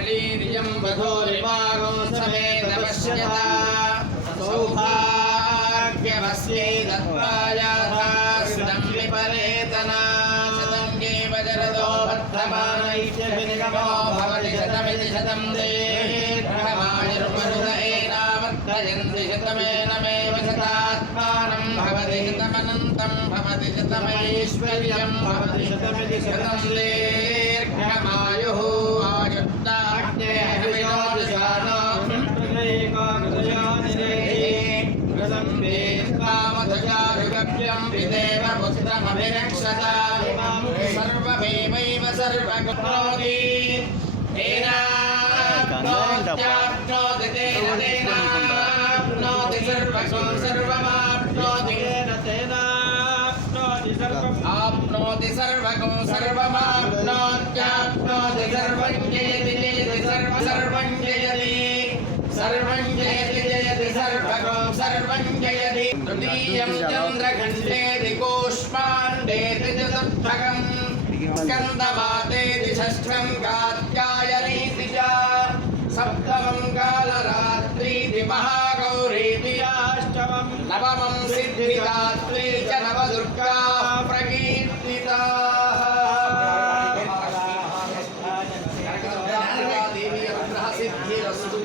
वीर्यं वधूरिवागो समेत पश्यता सौभाग्यमस्यै दत्तायाथास्तं विपरेतना शतङ्गे वजरदो वर्धमानैत्यभिनिगमो भवति शतमिति शतं दीर्घमायुर्मरुद एनावर्तयन्ति शतमेनमेव शतात्मानं भवति शतमनन्तं भवति शतमैश्वर्यं भवति शतमिति शतं दीर्घमायुः कामधजारुगभ्यं विदेव पुस्तमभिरक्षता सर्वमेवैव सर्वकरोति तेनाप्नोत्याप्नोति तेन तेनाप्नोति सर्वको सर्वमाप्नोति आप्नोति सर्वको सर्वमाप्नोत्याप्नोति सर्वं जयति जयति सर्व सर्वं जयति सर्वं जयति जयति सर्वको सर्वं जयति तृतीयं चन्द्रखण्डेति कूष्माण्डेति चतुर्थकम् स्कन्दमातेति षष्ठं कात्यायनीति च सप्तमं कालरात्रीति महागौरीति नवमं सिद्धिदात्री च नवदुर्गा प्रकीर्तिताः। सिद्धिरस्तु।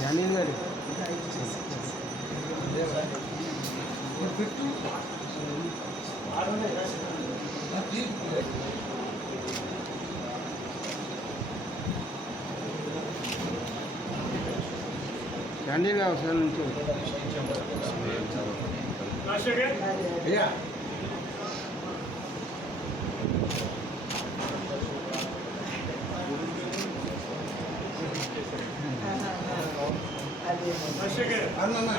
జానీన్ గారు జానీన్ వెండి వ్యవసాయం నుంచి అయ్యా అన్న